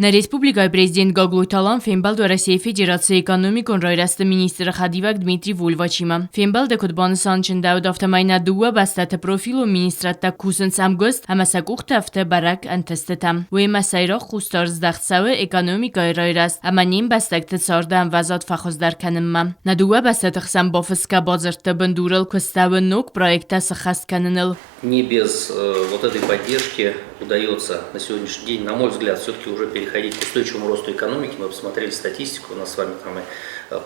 На республикայի президент Գագլույթալան Ֆենբալդը Россия Федерации экономикон ройрасты министра Хадивак Дмитрий Вульвачима. Фенбалдը кутбонсан чындауд автомайна дуа бастата профилу министратта кусынц амгост амасакухта авто барак антестетам. Уема сайрох хустар здахцавы экономикой ройраст аманим бастакты цардан вазат фахоздар канымма. На дуа бастата хсам бофыска базарта бандурал куставы ног проекта сахаст каныныл. Не без вот этой поддержки удается на сегодняшний день, на мой взгляд, все-таки уже переходить к устойчивому росту экономики. Мы посмотрели статистику, у нас с вами там и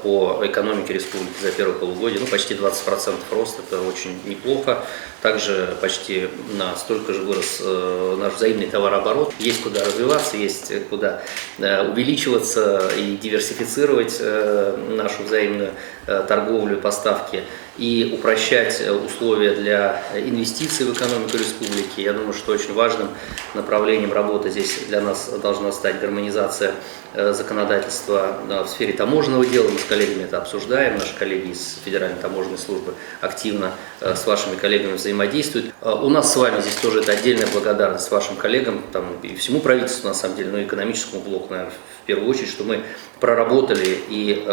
по экономике республики за первое полугодие, почти 20% рост, это очень неплохо. Также почти на столько же вырос наш взаимный товарооборот. Есть куда развиваться, есть куда увеличиваться и диверсифицировать нашу взаимную торговлю, поставки и упрощать условия для инвестиций в экономику республики. Я думаю, что очень важным направлением работы здесь для нас должна стать гармонизация законодательства в сфере таможенного дела. Мы с коллегами это обсуждаем, наши коллеги из Федеральной таможенной службы активно с вашими коллегами взаимодействуют. У нас с вами здесь тоже это отдельная благодарность вашим коллегам и всему правительству, на самом деле, но и экономическому блоку, наверное, в первую очередь, что мы проработали и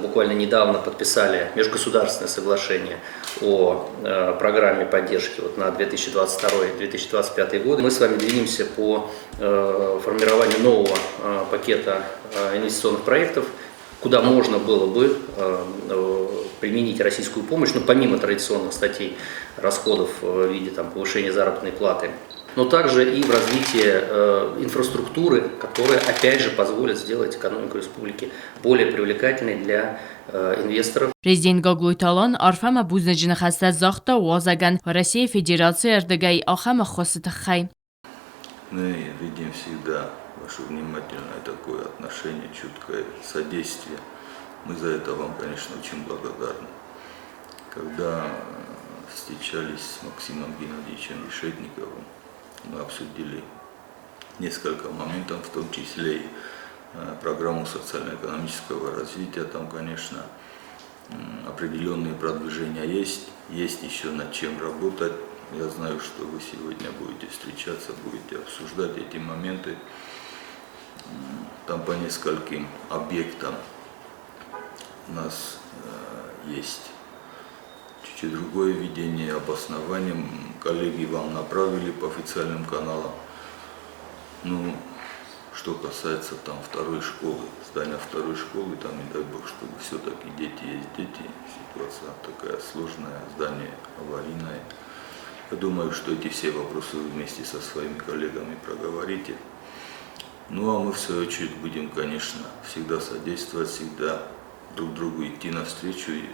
буквально недавно подписали межгосударственное соглашение о программе поддержки на 2022-2025 годы. Мы с вами двинемся по формированию нового пакета инвестиционных проектов, куда можно было бы применить российскую помощь, помимо традиционных статей расходов в виде повышения заработной платы, но также и в развитии инфраструктуры, которая опять же позволит сделать экономику республики более привлекательной для инвесторов. Президент Գագլույթալան արվամը բուզնջնը խաստած զախտա уазаган Россия Федерации РДГ ахама хосытахай. Мы видим всегда ваше внимательное такое отношение, чуткое содействие. Мы за это вам, конечно, очень благодарны. Когда встречались с Максимом Геннадьевичем Решетниковым, мы обсудили несколько моментов, в том числе и программу социально-экономического развития. Там, конечно, определенные продвижения есть еще над чем работать. Я знаю, что вы сегодня будете встречаться, будете обсуждать эти моменты. Там по нескольким объектам у нас есть чуть-чуть другое видение, обоснование. Коллеги вам направили по официальным каналам. Что касается второй школы, здания второй школы, там, не дай бог, чтобы все-таки дети есть дети, ситуация такая сложная, здание аварийное. Я думаю, что эти все вопросы вы вместе со своими коллегами проговорите. А мы в свою очередь будем, конечно, всегда содействовать, всегда друг другу идти навстречу и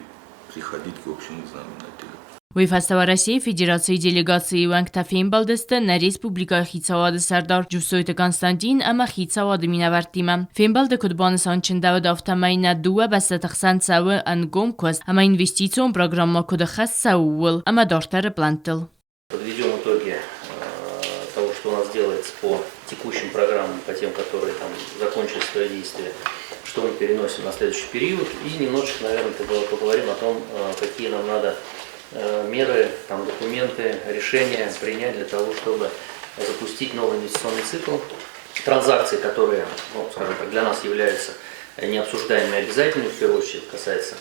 приходить к общему знаменателю. Уйфաստава России Федерации делегации Уангта Фенбалдесте на республика Хицавады Сардар Джусойта Константин ама Хицавады Минавартима. Фенбалды кудбансан чындавы автомайна дуа бастатахсан цавы ангом кваст, ама инвестицион программа кудахас сауэл, ама дортары плантыл. Подведем итоги того, что у нас делается по текущим программам, по тем, которые закончили свое действие, что мы переносим на следующий период, и немножечко, наверное, поговорим о том, какие нам надо меры, документы, решения принять для того, чтобы запустить новый инвестиционный цикл. Транзакции, которые, скажем так, для нас являются необсуждаемыми и обязательными, в первую очередь касается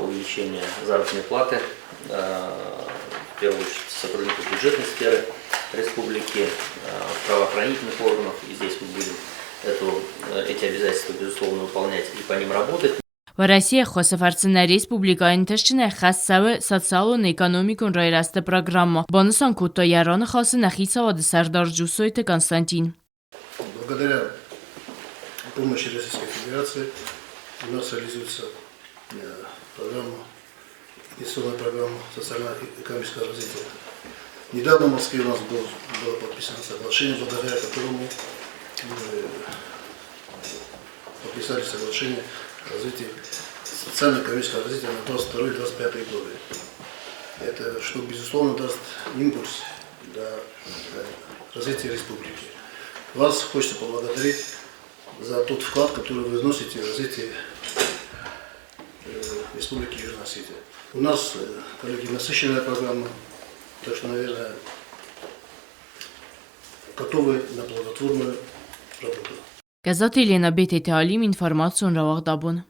увеличения заработной платы, в первую очередь сотрудников бюджетной сферы республики, правоохранительных органов, и здесь мы будем эти обязательства, безусловно, выполнять и по ним работать. В России хосафарцина республика интешчина хассавы социалон экономикон райраста программа. Бонусан куто ярона хасы нахицавады Сардар Джусойта Константин. Благодаря помощи Российской Федерации у нас реализуется инвестиционная программа социально-экономического развития. Недавно в Москве у нас было подписано соглашение, благодаря которому мы подписали соглашение о развитии социально-экономического развития на 22-25 годы. Это, что, безусловно, даст импульс для развития республики. Вас хочется поблагодарить за тот вклад, который вы вносите в развитие республики Южная Осетия. У нас, коллеги, насыщенная программа, так что, наверное, готовы на плодотворную Գազատ Елена Բեթեթալիմ ինֆորմացիոն Равաղ Դաբուն